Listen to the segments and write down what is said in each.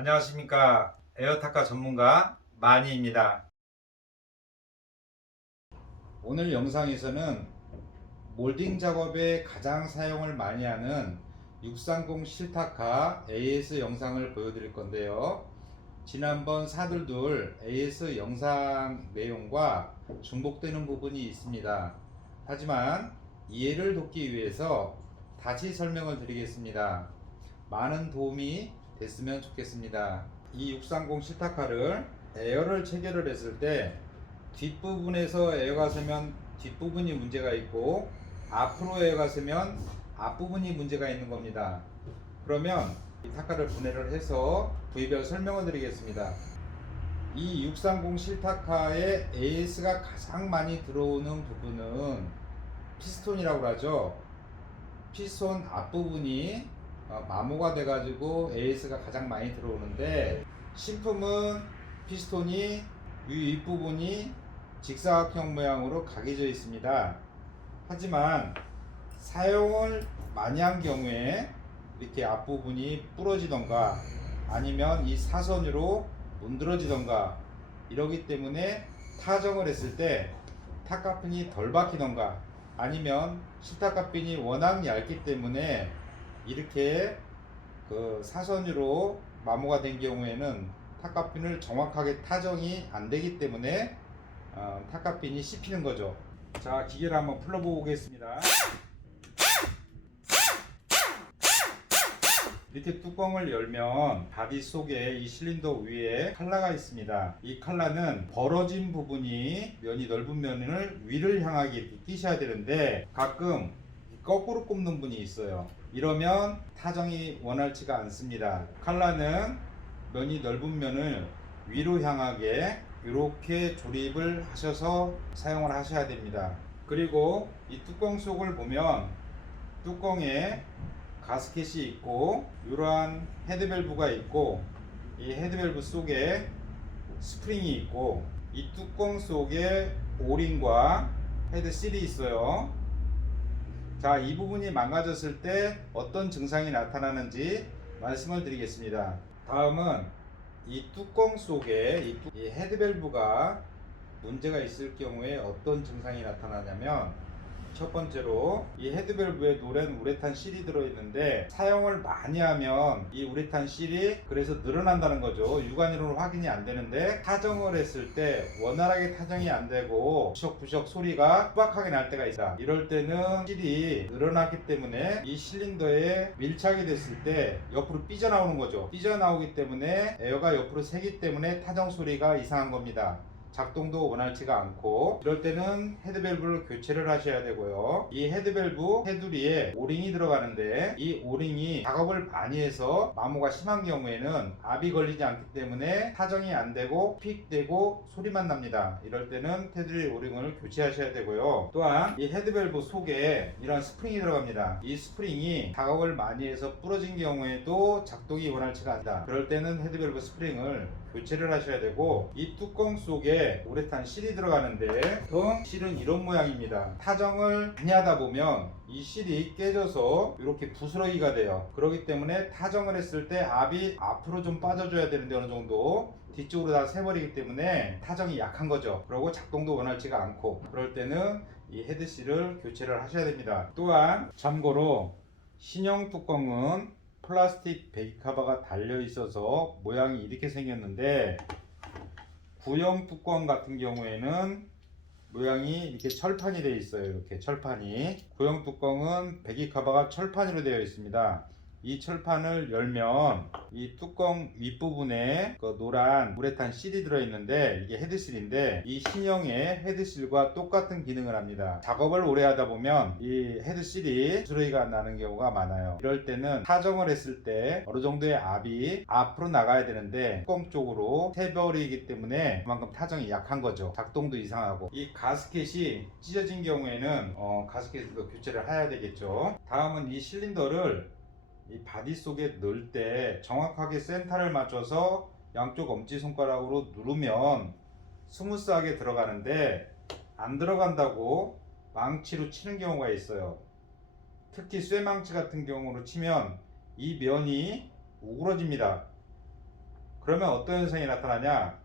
안녕하십니까. 에어탁과 전문가 마니입니다. 오늘 영상에서는 몰딩 작업에 가장 사용을 많이 하는 630 실타카 AS 영상을 보여드릴 건데요. 지난번 사둘둘 AS 영상 내용과 중복되는 부분이 있습니다. 하지만 이해를 돕기 위해서 다시 설명을 드리겠습니다. 많은 도움이 됐으면 좋겠습니다. 이 630 실타카를 에어를 체결을 했을 때 뒷부분에서 에어가 새면 뒷부분이 문제가 있고 앞으로 에어가 새면 앞부분이 문제가 있는 겁니다. 그러면 이 타카를 분해를 해서 부위별 설명을 드리겠습니다. 이 630 실타카의 AS가 가장 많이 들어오는 부분은 피스톤이라고 하죠. 피스톤 앞부분이 마모가 돼가지고 AS가 가장 많이 들어오는데, 신품은 피스톤이 윗부분이 직사각형 모양으로 각이져 있습니다. 하지만 사용을 많이 한 경우에 이렇게 앞부분이 부러지던가 아니면 이 사선으로 문드러지던가 이러기 때문에 타정을 했을 때 타카핀이 덜 박히던가 아니면 실타카핀이 워낙 얇기 때문에 이렇게 그 사선으로 마모가 된 경우에는 타카핀을 정확하게 타정이 안 되기 때문에 타카핀이 씹히는 거죠. 자, 기계를 한번 풀어 보겠습니다. 밑에 뚜껑을 열면 바디 속에 이 실린더 위에 칼라가 있습니다. 이 칼라는 벌어진 부분이 면이 넓은 면을 위를 향하게 이렇게 끼셔야 되는데 가끔 거꾸로 꼽는 분이 있어요. 이러면 타정이 원활치가 않습니다. 칼라는 면이 넓은 면을 위로 향하게 이렇게 조립을 하셔서 사용을 하셔야 됩니다. 그리고 이 뚜껑 속을 보면 뚜껑에 가스켓이 있고 이러한 헤드밸브가 있고 이 헤드밸브 속에 스프링이 있고 이 뚜껑 속에 오링과 헤드실이 있어요. 자, 이 부분이 망가졌을 때 어떤 증상이 나타나는지 말씀을 드리겠습니다. 다음은 이 뚜껑 속에 이 헤드밸브가 문제가 있을 경우에 어떤 증상이 나타나냐면, 첫 번째로 이 헤드밸브에 노란 우레탄 실이 들어있는데 사용을 많이 하면 이 우레탄 실이 그래서 늘어난다는 거죠. 육안으로는 확인이 안 되는데 타정을 했을 때 원활하게 타정이 안 되고 부석부석 소리가 투박하게 날 때가 있다. 이럴 때는 실이 늘어났기 때문에 이 실린더에 밀착이 됐을 때 옆으로 삐져나오는 거죠. 삐져나오기 때문에 에어가 옆으로 새기 때문에 타정 소리가 이상한 겁니다. 작동도 원활치가 않고, 이럴 때는 헤드밸브를 교체를 하셔야 되고요. 이 헤드밸브 테두리에 오링이 들어가는데 이 오링이 작업을 많이 해서 마모가 심한 경우에는 압이 걸리지 않기 때문에 타정이 안 되고 픽되고 소리만 납니다. 이럴 때는 테두리 오링을 교체하셔야 되고요. 또한 이 헤드밸브 속에 이런 스프링이 들어갑니다. 이 스프링이 작업을 많이 해서 부러진 경우에도 작동이 원활치가 않다. 그럴 때는 헤드밸브 스프링을 교체를 하셔야 되고, 이 뚜껑 속에 우레탄 실이 들어가는데 보통 실은 이런 모양입니다. 타정을 많이 하다 보면 이 실이 깨져서 이렇게 부스러기가 돼요. 그렇기 때문에 타정을 했을 때 압이 앞으로 좀 빠져줘야 되는데 어느 정도 뒤쪽으로 다 새버리기 때문에 타정이 약한 거죠. 그리고 작동도 원활치가 않고, 그럴 때는 이 헤드실을 교체를 하셔야 됩니다. 또한 참고로 신형 뚜껑은 플라스틱 베이커버가 달려 있어서 모양이 이렇게 생겼는데, 구형 뚜껑 같은 경우에는 모양이 이렇게 철판이 되어 있어요. 이렇게 철판이. 구형 뚜껑은 배기커버가 철판으로 되어 있습니다. 이 철판을 열면 이 뚜껑 윗부분에 그 노란 우레탄 실이 들어있는데 이게 헤드실인데, 이 신형의 헤드실과 똑같은 기능을 합니다. 작업을 오래 하다 보면 이 헤드실이 부스러기가 나는 경우가 많아요. 이럴 때는 타정을 했을 때 어느 정도의 압이 앞으로 나가야 되는데 뚜껑 쪽으로 새버리기 때문에 그만큼 타정이 약한 거죠. 작동도 이상하고. 이 가스켓이 찢어진 경우에는 가스켓도 교체를 해야 되겠죠. 다음은 이 실린더를 이 바디 속에 넣을 때 정확하게 센터를 맞춰서 양쪽 엄지손가락으로 누르면 스무스하게 들어가는데, 안 들어간다고 망치로 치는 경우가 있어요. 특히 쇠망치 같은 경우로 치면 이 면이 오그러집니다. 그러면 어떤 현상이 나타나냐?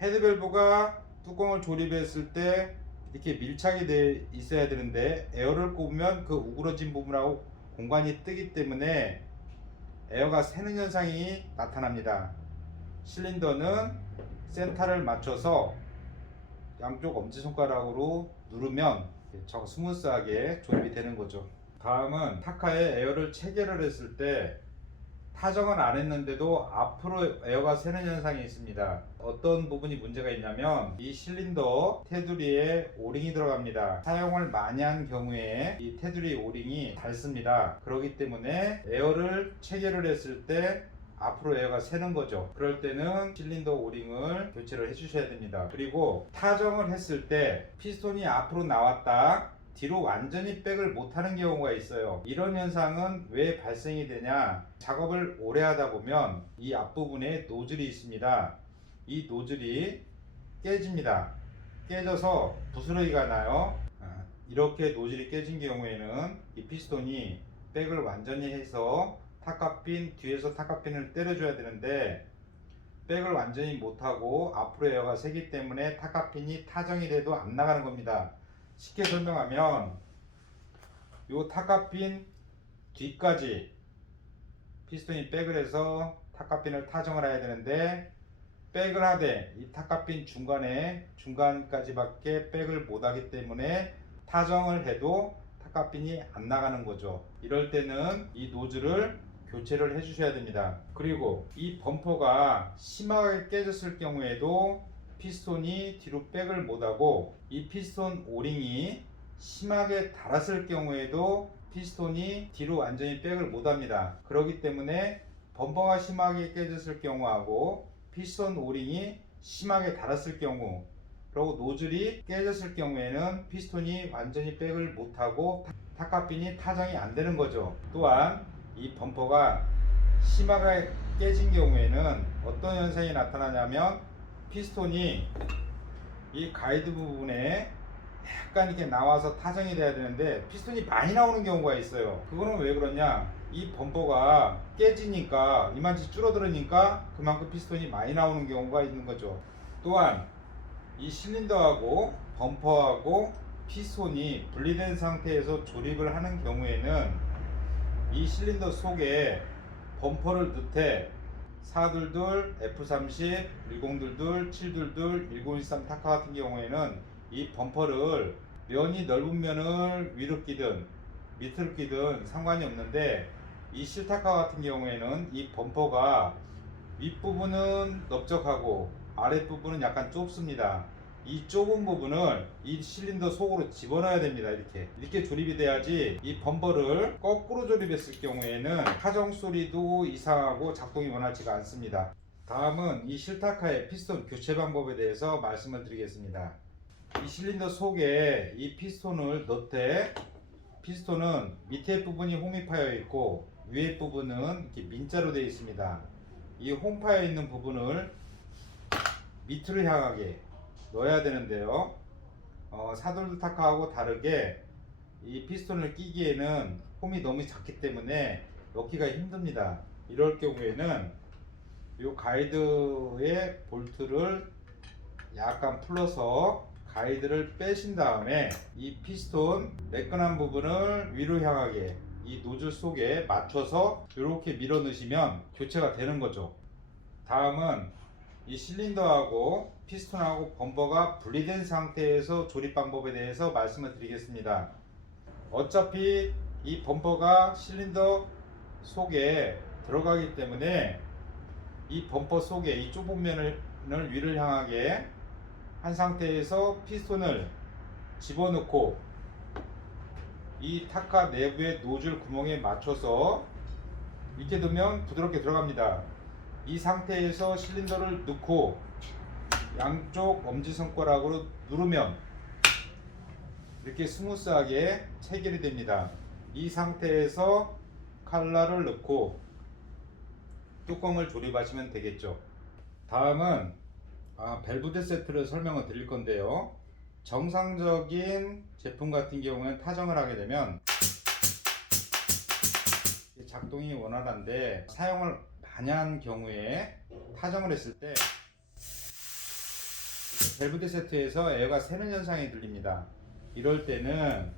헤드밸브가 뚜껑을 조립했을 때 이렇게 밀착이 돼 있어야 되는데 에어를 꼽으면 그 우그러진 부분하고 공간이 뜨기 때문에 에어가 새는 현상이 나타납니다. 실린더는 센터를 맞춰서 양쪽 엄지손가락으로 누르면 스무스하게 조립이 되는 거죠. 다음은 타카에 에어를 체결을 했을 때 타정은 안 했는데도 앞으로 에어가 새는 현상이 있습니다. 어떤 부분이 문제가 있냐면 이 실린더 테두리에 오링이 들어갑니다. 사용을 많이 한 경우에 이 테두리 오링이 닳습니다. 그렇기 때문에 에어를 체결을 했을 때 앞으로 에어가 새는 거죠. 그럴 때는 실린더 오링을 교체를 해 주셔야 됩니다. 그리고 타정을 했을 때 피스톤이 앞으로 나왔다 뒤로 완전히 백을 못하는 경우가 있어요. 이런 현상은 왜 발생이 되냐? 작업을 오래 하다 보면 이 앞부분에 노즐이 있습니다. 이 노즐이 깨집니다. 깨져서 부스러기가 나요. 이렇게 노즐이 깨진 경우에는 이 피스톤이 백을 완전히 해서 타카핀 뒤에서 타카핀을 때려줘야 되는데 백을 완전히 못하고 앞으로 에어가 새기 때문에 타카핀이 타정이 돼도 안 나가는 겁니다. 쉽게 설명하면 요 타카핀 뒤까지 피스톤이 백을 해서 타카핀을 타정을 해야 되는데 백을 하되 이 타카핀 중간까지 밖에 백을 못하기 때문에 타정을 해도 타카핀이 안 나가는 거죠. 이럴 때는 이 노즐을 교체를 해 주셔야 됩니다. 그리고 이 범퍼가 심하게 깨졌을 경우에도 피스톤이 뒤로 백을 못하고 이 피스톤 오링이 심하게 닳았을 경우에도 피스톤이 뒤로 완전히 백을 못합니다. 그렇기 때문에 범퍼가 심하게 깨졌을 경우하고 피스톤 오링이 심하게 닳았을 경우 그리고 노즐이 깨졌을 경우에는 피스톤이 완전히 백을 못하고 타카핀이 타정이 안 되는 거죠. 또한 이 범퍼가 심하게 깨진 경우에는 어떤 현상이 나타나냐면 피스톤이 이 가이드 부분에 약간 이렇게 나와서 타정이 돼야 되는데 피스톤이 많이 나오는 경우가 있어요. 그거는 왜 그러냐? 이 범퍼가 깨지니까 이만치 줄어들으니까 그만큼 피스톤이 많이 나오는 경우가 있는 거죠. 또한 이 실린더하고 범퍼하고 피스톤이 분리된 상태에서 조립을 하는 경우에는 이 실린더 속에 범퍼를 넣되 422, F30, 1022, 722, 1013 타카 같은 경우에는 이 범퍼를 면이 넓은 면을 위로 끼든 밑으로 끼든 상관이 없는데 이 실타카 같은 경우에는 이 범퍼가 윗부분은 넓적하고 아랫부분은 약간 좁습니다. 이 좁은 부분을 이 실린더 속으로 집어넣어야 됩니다. 이렇게 조립이 돼야지 이 범퍼를 거꾸로 조립했을 경우에는 타정 소리도 이상하고 작동이 원활치가 않습니다. 다음은 이 실타카의 피스톤 교체 방법에 대해서 말씀을 드리겠습니다. 이 실린더 속에 이 피스톤을 넣되 피스톤은 밑에 부분이 홈이 파여 있고 위에 부분은 이렇게 민자로 되어 있습니다. 이 홈 파여 있는 부분을 밑으로 향하게 넣어야 되는데요. 사돌 타카하고 다르게 이 피스톤을 끼기에는 홈이 너무 작기 때문에 넣기가 힘듭니다. 이럴 경우에는 이 가이드의 볼트를 약간 풀어서 가이드를 빼신 다음에 이 피스톤 매끈한 부분을 위로 향하게 이 노즐 속에 맞춰서 이렇게 밀어 넣으시면 교체가 되는 거죠. 다음은 이 실린더하고 피스톤하고 범퍼가 분리된 상태에서 조립 방법에 대해서 말씀을 드리겠습니다. 어차피 이 범퍼가 실린더 속에 들어가기 때문에 이 범퍼 속에 이 좁은 면을 위를 향하게 한 상태에서 피스톤을 집어넣고 이 타카 내부의 노즐 구멍에 맞춰서 이렇게 두면 부드럽게 들어갑니다. 이 상태에서 실린더를 넣고 양쪽 엄지손가락으로 누르면 이렇게 스무스하게 체결이 됩니다. 이 상태에서 칼날을 넣고 뚜껑을 조립하시면 되겠죠. 다음은 밸브드 세트를 설명을 드릴 건데요. 정상적인 제품 같은 경우는 타정을 하게 되면 작동이 원활한데 사용을 많이 한 경우에 타정을 했을 때 밸브드 세트에서 에어가 새는 현상이 들립니다. 이럴 때는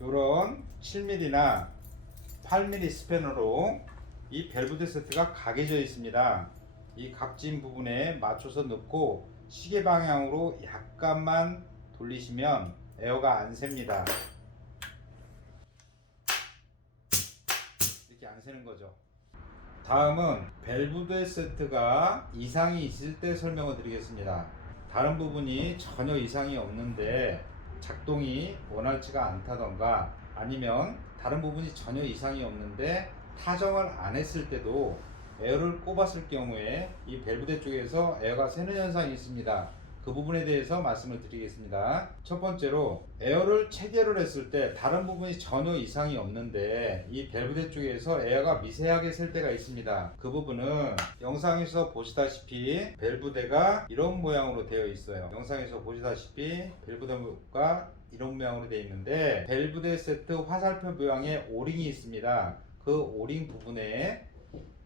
이런 7mm나 8mm 스패너로 이 밸브드 세트가 각해져 있습니다. 이 각진 부분에 맞춰서 넣고 시계 방향으로 약간만 돌리시면 에어가 안 셉니다. 이렇게 안 새는 거죠. 다음은 밸브드 세트가 이상이 있을 때 설명을 드리겠습니다. 다른 부분이 전혀 이상이 없는데 작동이 원활치가 않다던가 아니면 다른 부분이 전혀 이상이 없는데 타정을 안 했을 때도 에어를 꼽았을 경우에 이 밸브드 쪽에서 에어가 새는 현상이 있습니다. 그 부분에 대해서 말씀을 드리겠습니다. 첫 번째로 에어를 체결을 했을 때 다른 부분이 전혀 이상이 없는데 이 밸브드 쪽에서 에어가 미세하게 셀 때가 있습니다. 그 부분은 영상에서 보시다시피 밸브드가 이런 모양으로 되어 있어요. 영상에서 보시다시피 밸브드가 이런 모양으로 되어 있는데 밸브드 세트 화살표 모양의 오링이 있습니다. 그 오링 부분에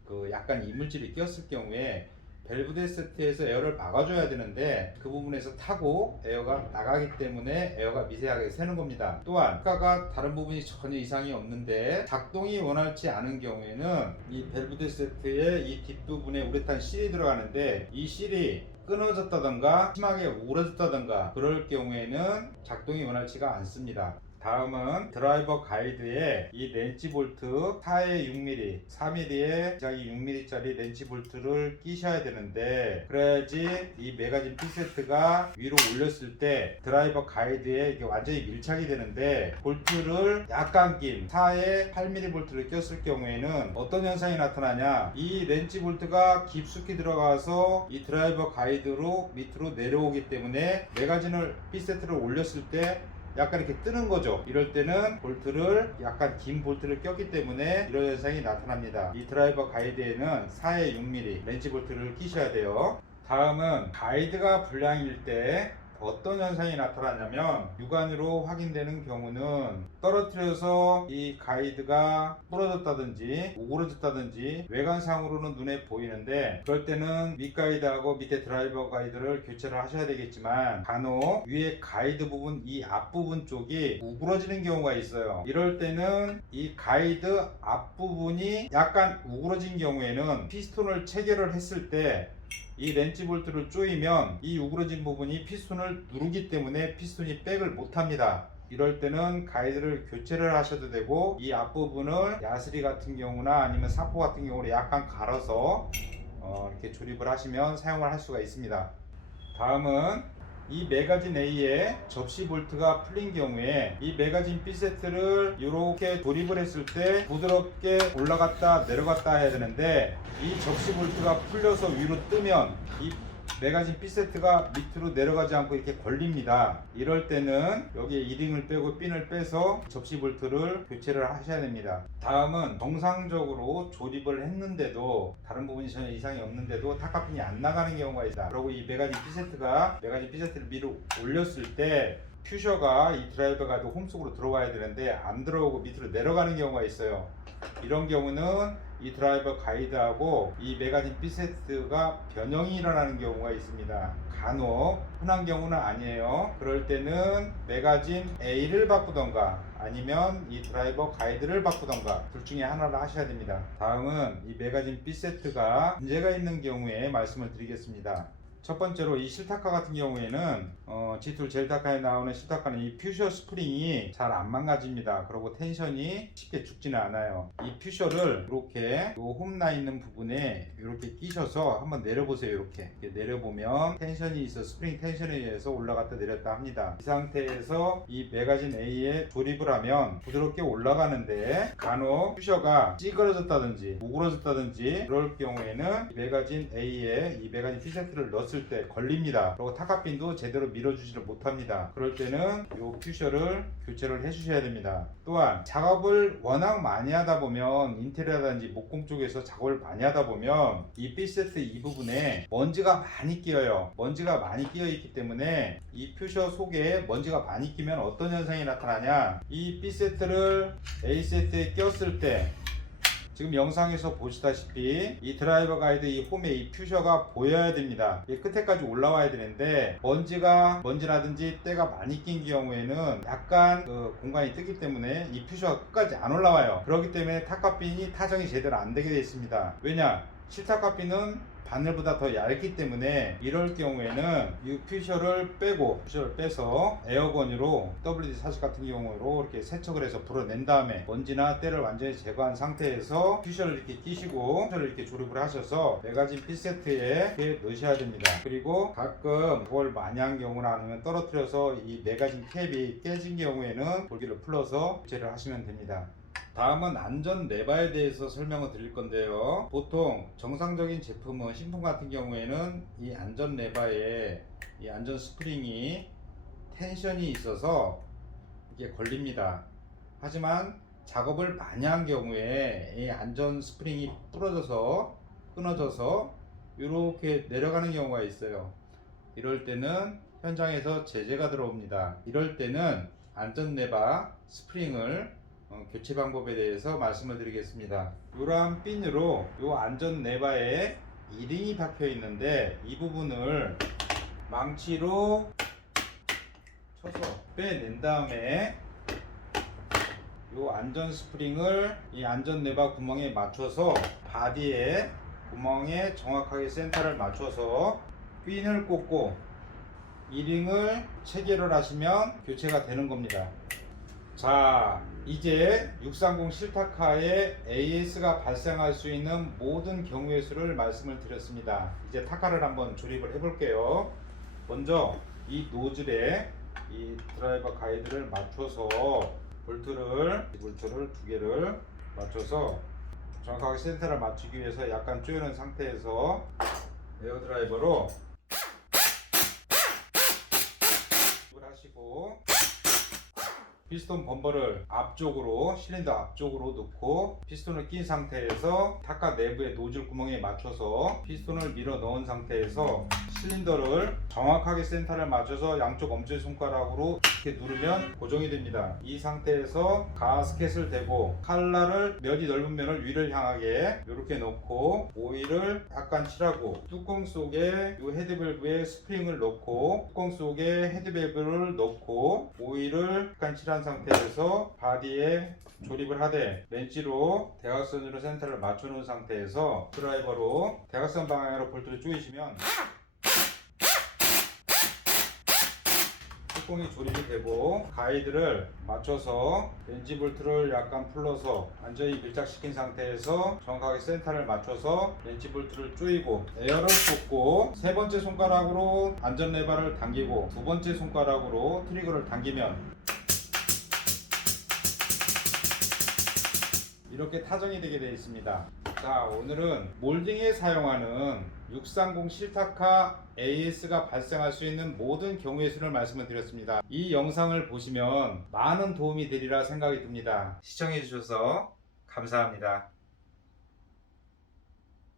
그 약간 이물질이 꼈을 경우에 밸브드 세트에서 에어를 막아줘야 되는데 그 부분에서 타고 에어가 나가기 때문에 에어가 미세하게 새는 겁니다. 또한 아까가 다른 부분이 전혀 이상이 없는데 작동이 원활치 않은 경우에는 이 밸브드 세트의 이 뒷부분에 우레탄 실이 들어가는데 이 실이 끊어졌다던가 심하게 우러졌다던가 그럴 경우에는 작동이 원활치가 않습니다. 다음은 드라이버 가이드에 이 렌치 볼트 4에 6mm, 4mm에 6mm짜리 렌치 볼트를 끼셔야 되는데 그래야지 이 매거진 핀세트가 위로 올렸을 때 드라이버 가이드에 이게 완전히 밀착이 되는데 볼트를 약간 긴 4에 8mm 볼트를 꼈을 경우에는 어떤 현상이 나타나냐, 이 렌치 볼트가 깊숙이 들어가서 이 드라이버 가이드로 밑으로 내려오기 때문에 매거진을 핀세트를 올렸을 때 약간 이렇게 뜨는 거죠. 이럴 때는 볼트를 약간 긴 볼트를 꼈기 때문에 이런 현상이 나타납니다. 이 드라이버 가이드에는 4에 6mm 렌치 볼트를 끼셔야 돼요. 다음은 가이드가 불량일 때 어떤 현상이 나타나냐면 육안으로 확인되는 경우는 떨어뜨려서 이 가이드가 부러졌다든지 오그러졌다든지 외관상으로는 눈에 보이는데 그럴 때는 밑가이드하고 밑에 드라이버 가이드를 교체를 하셔야 되겠지만 간혹 위에 가이드 부분 이 앞부분 쪽이 우그러지는 경우가 있어요. 이럴 때는 이 가이드 앞부분이 약간 우그러진 경우에는 피스톤을 체결을 했을 때 이 렌치 볼트를 조이면 이 우그러진 부분이 피스톤을 누르기 때문에 피스톤이 백을 못합니다. 이럴 때는 가이드를 교체를 하셔도 되고 이 앞부분을 야스리 같은 경우나 아니면 사포 같은 경우로 약간 갈아서 이렇게 조립을 하시면 사용을 할 수가 있습니다. 다음은 이 매거진 A에 접시 볼트가 풀린 경우에 이 매거진 B 세트를 이렇게 조립을 했을 때 부드럽게 올라갔다 내려갔다 해야 되는데 이 접시 볼트가 풀려서 위로 뜨면 이 매거진 B 세트가 밑으로 내려가지 않고 이렇게 걸립니다. 이럴 때는 여기에 이링을 빼고 핀을 빼서 접시 볼트를 교체를 하셔야 됩니다. 다음은 정상적으로 조립을 했는데도 다른 부분이 전혀 이상이 없는데도 타카핀이 안 나가는 경우가 있다. 그리고 이 매거진 B 세트를 위로 올렸을 때 퓨셔가 이 드라이버 가이드 홈 속으로 들어가야 되는데 안 들어오고 밑으로 내려가는 경우가 있어요. 이런 경우는 이 드라이버 가이드하고 이 매거진 B 세트가 변형이 일어나는 경우가 있습니다. 간혹 흔한 경우는 아니에요. 그럴 때는 매거진 A를 바꾸던가 아니면 이 드라이버 가이드를 바꾸던가 둘 중에 하나를 하셔야 됩니다. 다음은 이 매거진 B 세트가 문제가 있는 경우에 말씀을 드리겠습니다. 첫 번째로 이 실타카 같은 경우에는 G2 젤타카에 나오는 실타카는 이 퓨셔 스프링이 잘 안 망가집니다. 그리고 텐션이 쉽게 죽지는 않아요. 이 퓨셔를 이렇게 홈 나 있는 부분에 이렇게 끼셔서 한번 내려보세요. 이렇게 내려보면 텐션이 있어 스프링 텐션에 의해서 올라갔다 내렸다 합니다. 이 상태에서 이 매거진 A에 조립을 하면 부드럽게 올라가는데 간혹 퓨셔가 찌그러졌다든지 오그러졌다든지 그럴 경우에는 이 매거진 A에 이 매거진 B 세트를 넣었을 때 걸립니다. 그리고 타카핀도 제대로 밀어주지를 못합니다. 그럴 때는 이 퓨셔를 교체를 해주셔야 됩니다. 또한 작업을 워낙 많이 하다 보면 인테리어라든지 목공 쪽에서 작업을 많이 하다 보면 이 B세트 이 부분에 먼지가 많이 끼어요. 먼지가 많이 끼어 있기 때문에 이 퓨셔 속에 먼지가 많이 끼면 어떤 현상이 나타나냐, 이 B세트를 A세트에 꼈을 때 지금 영상에서 보시다시피 이 드라이버 가이드 이 홈에 이 퓨셔가 보여야 됩니다. 이 끝에까지 올라와야 되는데 먼지라든지 때가 많이 낀 경우에는 약간 그 공간이 뜨기 때문에 이 퓨셔가 끝까지 안 올라와요. 그렇기 때문에 탑카핀이 타정이 제대로 안 되게 되어 있습니다. 왜냐? 실타카핀은 바늘보다 더 얇기 때문에 이럴 경우에는 이 퓨셔를 빼서 에어건으로 WD-40 같은 경우로 이렇게 세척을 해서 불어낸 다음에 먼지나 때를 완전히 제거한 상태에서 퓨셔를 이렇게 끼시고 퓨셔를 이렇게 조립을 하셔서 매거진 핏 세트에 이렇게 넣으셔야 됩니다. 그리고 가끔 그걸 많이 한 경우나 아니면 떨어뜨려서 이 매거진 캡이 깨진 경우에는 볼기를 풀어서 교체를 하시면 됩니다. 다음은 안전 레바에 대해서 설명을 드릴 건데요. 보통 정상적인 제품은 신품 같은 경우에는 이 안전 레바에 이 안전 스프링이 텐션이 있어서 이게 걸립니다. 하지만 작업을 많이 한 경우에 이 안전 스프링이 부러져서 끊어져서 이렇게 내려가는 경우가 있어요. 이럴 때는 현장에서 제재가 들어옵니다. 이럴 때는 안전 레바 스프링을 교체 방법에 대해서 말씀을 드리겠습니다. 이러한 핀으로 이 안전 레바에 이링이 박혀 있는데 이 부분을 망치로 쳐서 빼낸 다음에 이 안전 스프링을 이 안전 레바 구멍에 맞춰서 바디에 구멍에 정확하게 센터를 맞춰서 핀을 꽂고 이링을 체결을 하시면 교체가 되는 겁니다. 자, 이제 630 실타카에 AS가 발생할 수 있는 모든 경우의 수를 말씀을 드렸습니다. 이제 타카를 한번 조립을 해 볼게요. 먼저 이 노즐에 이 드라이버 가이드를 맞춰서 볼트를 두 개를 맞춰서 정확하게 센터를 맞추기 위해서 약간 조여놓은 상태에서 에어 드라이버로 하시고 피스톤 범버를 앞쪽으로 실린더 앞쪽으로 넣고 피스톤을 낀 상태에서 타카 내부의 노즐 구멍에 맞춰서 피스톤을 밀어 넣은 상태에서 실린더를 정확하게 센터를 맞춰서 양쪽 엄지손가락으로 이렇게 누르면 고정이 됩니다. 이 상태에서 가스켓을 대고 칼날을 면이 넓은 면을 위를 향하게 이렇게 놓고 오일을 약간 칠하고 뚜껑 속에 이 헤드밸브에 스프링을 넣고 뚜껑 속에 헤드밸브를 넣고 오일을 약간 칠한 상태에서 바디에 조립을 하되 렌치로 대각선으로 센터를 맞춰 놓은 상태에서 드라이버로 대각선 방향으로 볼트를 조이시면 뚜껑이 조립이 되고 가이드를 맞춰서 렌치 볼트를 약간 풀러서 완전히 밀착시킨 상태에서 정확하게 센터를 맞춰서 렌치 볼트를 조이고 에어를 꽂고 세 번째 손가락으로 안전 레바를 당기고 두 번째 손가락으로 트리거를 당기면 이렇게 타정이 되게 되어 있습니다. 자, 오늘은 몰딩에 사용하는 630 실타카 AS가 발생할 수 있는 모든 경우의 수를 말씀을 드렸습니다. 이 영상을 보시면 많은 도움이 되리라 생각이 듭니다. 시청해 주셔서 감사합니다.